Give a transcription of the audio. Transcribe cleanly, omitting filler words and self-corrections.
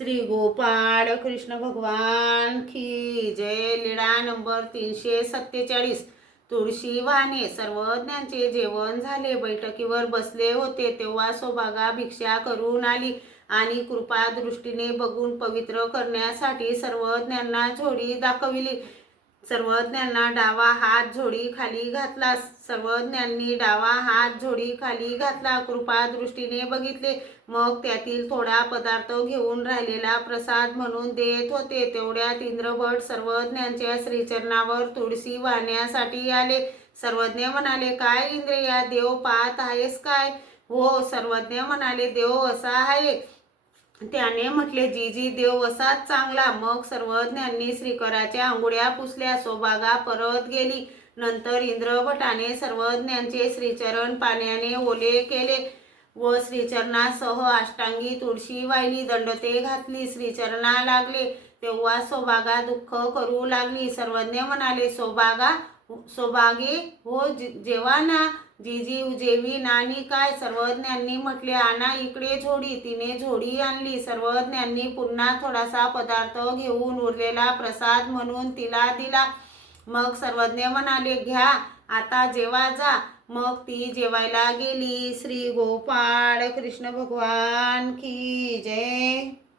श्री गोपाळ कृष्ण भगवान की जय। लीळा नंबर 347। तुळशी वाहने सर्वज्ञांचे जेवण झाले, बैठकीवर बसले होते तेव्हा सौभागा भिक्षा करून आली आणि कृपा दृष्टीने बघून पवित्र करण्यासाठी सर्वज्ञांना झोळी दाखविली। सर्वज्ञांना डावा हात झोळी खाली घातला। सर्वज्ञांनी डावा हात झोळी खाली घातला, कृपा दृष्टीने बघितले, मग त्यातील थोडा पदार्थ घेऊन राहिलेला प्रसाद म्हणून देत होते। तेवढ्यात इंद्रभट सर्वज्ञांच्या श्रीचरणावर तुळशी वाहण्यासाठी आले। सर्वज्ञ म्हणाले, काय इंद्रिया, देव पाहत आहेस काय? हो, सर्वज्ञ म्हणाले, देव असा आहे। त्याने म्हटले, जी देव असाच चांगला। मग सर्वज्ञांनी श्रीकराच्या अंघोळ्या पुसल्या, सौभागा परत गेली। नंतर इंद्रभटाने सर्वज्ञांचे श्रीचरण पाण्याने ओले केले व श्रीचरणासह अष्टांगी तुळशी वाहिली, दंडते घातली, श्रीचरणा लागले। तेव्हा सौभागा दुःख करू लागली। सर्वज्ञ म्हणाले, सौभागे हो, जेवा ना। जीजी जेवी नानी काय? सर्वज्ञांनी म्हटले, आणा इकडे झोळी। तिने झोळी आणली। सर्वज्ञांनी पुन्हा थोडासा पदार्थ घेऊन उरलेला प्रसाद म्हणून तिला दिला। मग सर्वज्ञ म्हणाले, घ्या आता जेवा जा। मग ती जेवायला गेली। श्री गोपाळ कृष्ण भगवान की जय।